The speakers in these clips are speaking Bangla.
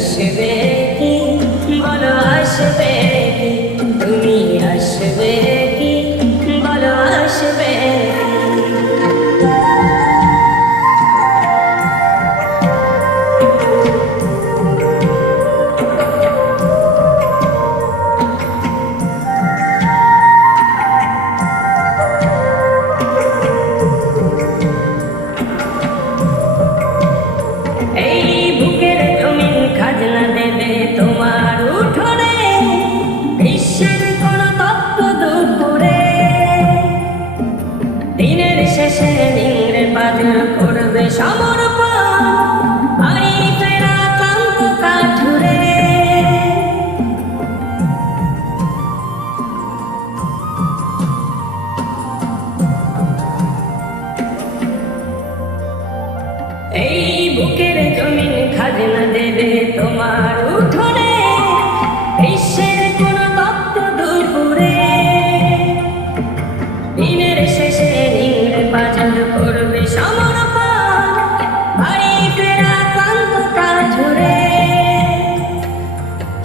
আসবে কি বলো আসবে কি তুমি আসবে কি বলো আসবে এই বুকের জমিন খাজনা দেবে তোমার উঠোনে বিশ্বের কোন তত্ত্ব দূর করে দিনের শেষে নিংড়ে বাজার করবে সমর্পণ বাড়ি ফেরা ক্লান্ত কাঠুরে এই বুকের জমিন খাজনা দেবে তোমার উঠোনে বিশ্বের কোন তত্ত্ব দূর করে দিনের শেষে নিংড়ে বাজার করবে সমর্পণ বাড়ি ফেরা ক্লান্ত কাঠুরে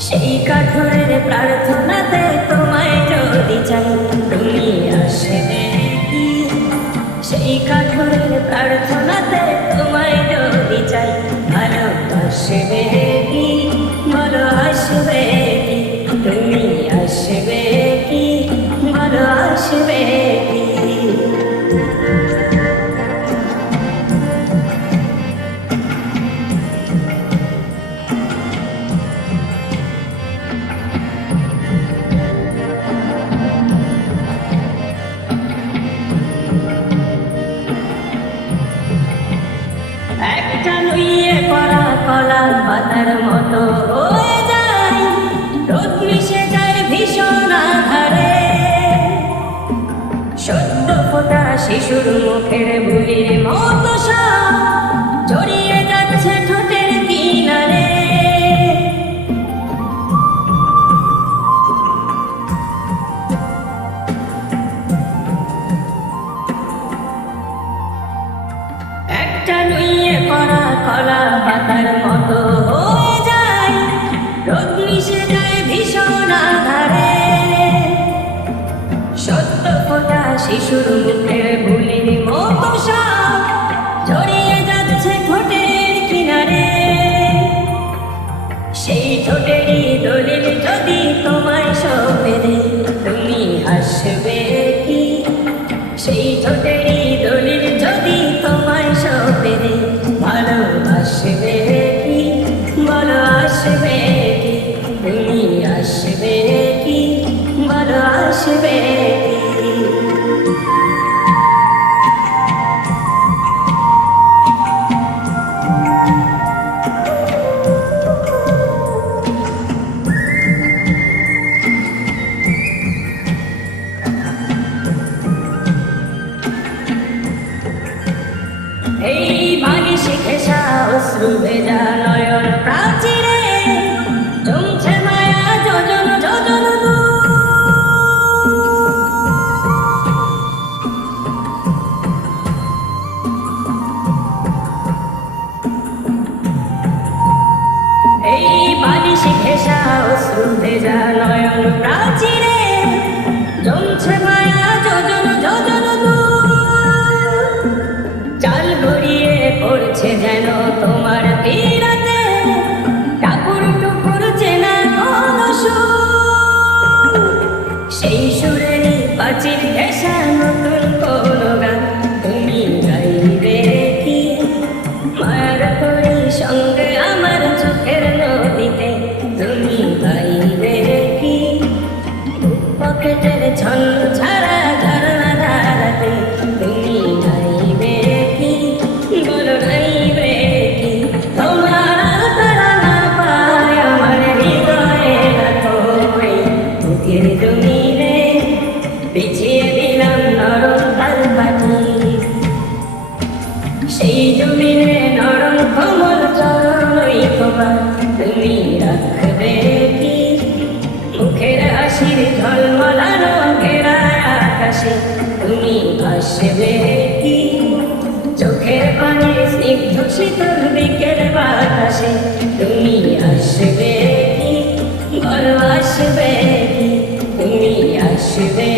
সেই কাঠুরের প্রার্থনাতে তোমায় যদি চাই তুমি আসবে কি সেই কাঠুরের প্রার্থনাতে তোমায় যদি চাই ভালোবাসবে কি বলো আসবে কি তুমি আসবে কি বলো আসবে কি একটা নুইয়ে পড়া কলা পাতার মতো হয়ে যায় রোদ মিশে যায় ভীষণ আধারে সদ্য ফোটা শিশুর মুখের বুলির মতো সব জড়িয়ে যাচ্ছে ঠোঁটের কিনারে একটা নুইয়ে পড়া কলা পাতার মতো হয়ে যায় রোদ মিশে যায় ভীষণ আধারে সদ্য ফোটা শিশুর মুখের বুলির মতো সব জড়িয়ে যাচ্ছে ঠোঁটের কিনারে সেই ঠোঁটেরই দলিল যদি তোমায় সঁপে দে তুমি হাসবে কি সেই ঠোঁটেরই দলিল যদি তোমায় সঁপে দে ভালোবাসবে কি বলো আসবে কি তুমি আসবে কি বলো আসবে কি এই বালিশে ঘেঁষা অশ্রু ভেজা নয়ন প্রাচীরে জমছে মায়া যোজন যোজন দূর। এই বালিশে ঘেঁষা অশ্রু ভেজা নয়ন প্রাচীরে জমছে মায়া যোজন যোজন দূর। চাল গড়িয়ে পড়ছে যেন তোমার পীড়াতে টাকুর টুকুর চেনা কোন সুর সেই সুরেরই পাচির ঘেঁষা নতুন কোন গান তুমি গাইবে কি মায়ার তোরই সঙ্গে আমার চোখের নদীতে তুমি গাইবে কি পকেটের ছন্ন ছাড়া ঝরনা ধারাতে তুমি গাইবে কি বলো গাইবে কি তোমার তারা না পায় আমার হৃদয়ে রাখো এই বুকের জমিনে বিছিয়ে দিলাম নরম তাল পাটি সেই জমিনে নরম কোমল চরণই তোমার তুমি রাখবে কি মুখের হাসির ঝলমলানো ঘেরা আকাশে তুমি আসবে কি চোখের পানে স্নিগ্ধ শীতল বিকেল বাতাসে তুমি আসবে আসবে কি, তুমি আসবে